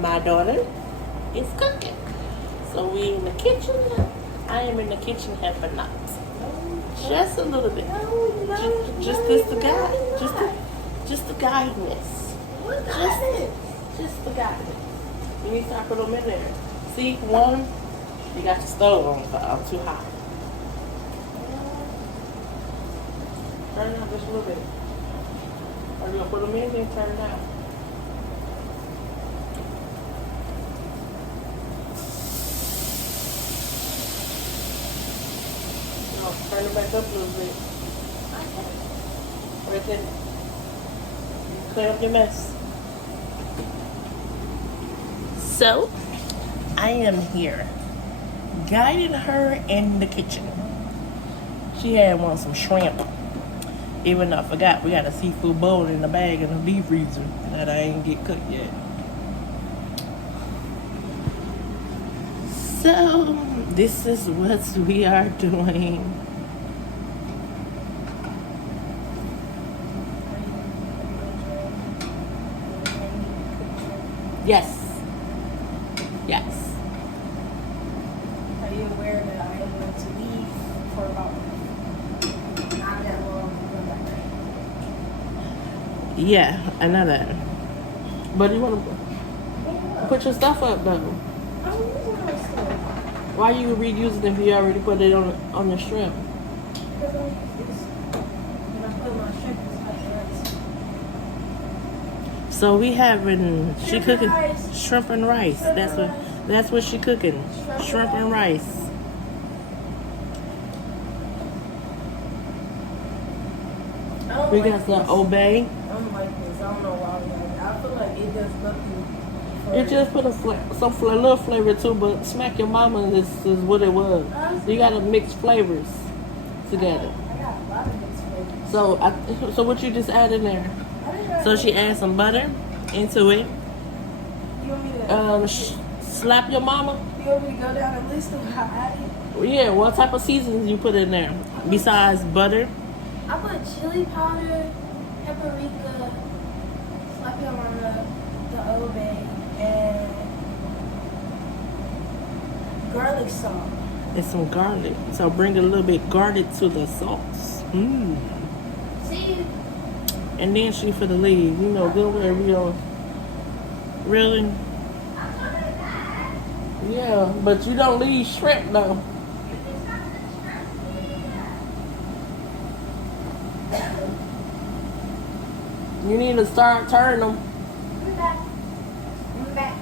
My daughter is cooking. So we in the kitchen. I am in the kitchen helping out. Just a little bit. Just this the guide. Just the guidance. Just the guidance. You need to start putting them in there. See, one, you got the stove on fire. Too hot. Turn it out just a little bit. Are you gonna put them in and turn it out? No, turn it back up a little bit. Right there. Clean up your mess. So, I am here, guiding her in the kitchen. She had some shrimp. Even though I forgot, we got a seafood bowl in the bag in the deep freezer that I ain't get cooked yet. So, this is what we are doing. Yes. Yes. Are you aware that I am going to leave for about not that long? Yeah, I know that. But you want to put your stuff up though. Why are you reusing it if you already put it on the shrimp? So we having she cooking shrimp and rice. That's what she cooking. Shrimp and rice. We got some obey. I don't like this. I don't know why we like it. I feel like it does nothing. It just put a little flavor too, but smack your mama is what it was. You gotta mix flavors together. I got a lot of mixed flavors. So what you just add in there? So she add some butter into it. You want me to Slap your mama. You want me to go down a list of how I add it? Yeah, what type of seasonings you put in there besides butter? I put chili powder, paprika, slap your mama, the obey, and garlic salt. And some garlic. So bring a little bit garlic to the sauce. See? And then she for the leave. You know, good where we are. Really? Yeah, but you don't leave shrimp though. You need to start turning them. I'm back.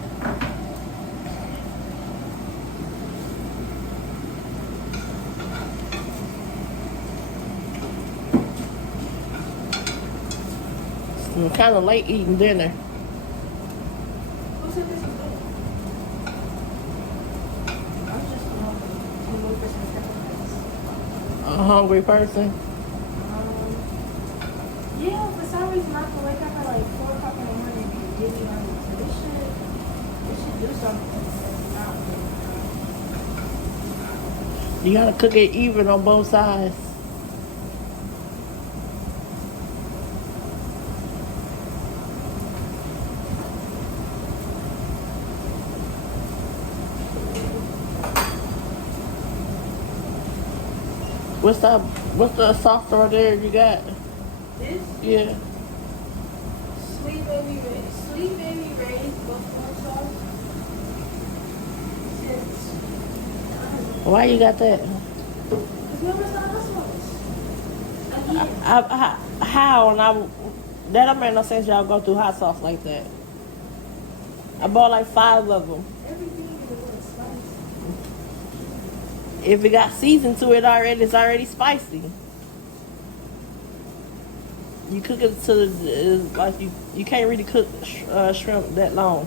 I'm kind of late eating dinner. Who said this was good? I'm just hungry. 2% sacrifice. A hungry person. Yeah, for some reason I can wake up at like 4 o'clock in the morning and be dizzy hungry. So this should do something. You gotta cook it even on both sides. What's the sauce right there you got? This? Yeah. Sweet baby Ray's buffalo sauce. Why you got that? Because no one's not hot sauce. How? And that don't make no sense. Y'all go through hot sauce like that. I bought like 5 of them. Everything is a little spicy. If it got seasoned to it already, it's already spicy. You cook it to like you can't really cook shrimp that long.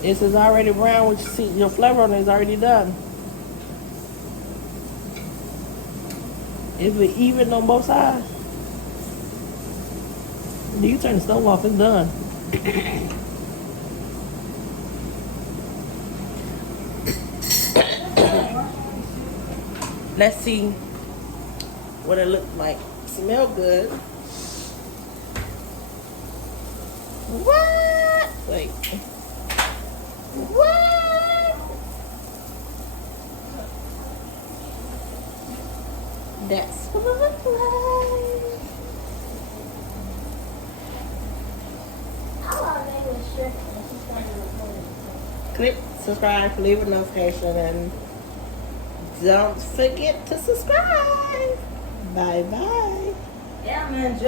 It's already brown, which you see your flavor on it is already done. Is it even on both sides? You turn the stove off, it's done. Let's see what it looks like. Smell good. What? Wait. What? That's what it looks like. How long they was stripping? She started recording. Click subscribe, leave a notification, and don't forget to subscribe. Bye bye. Yeah, man.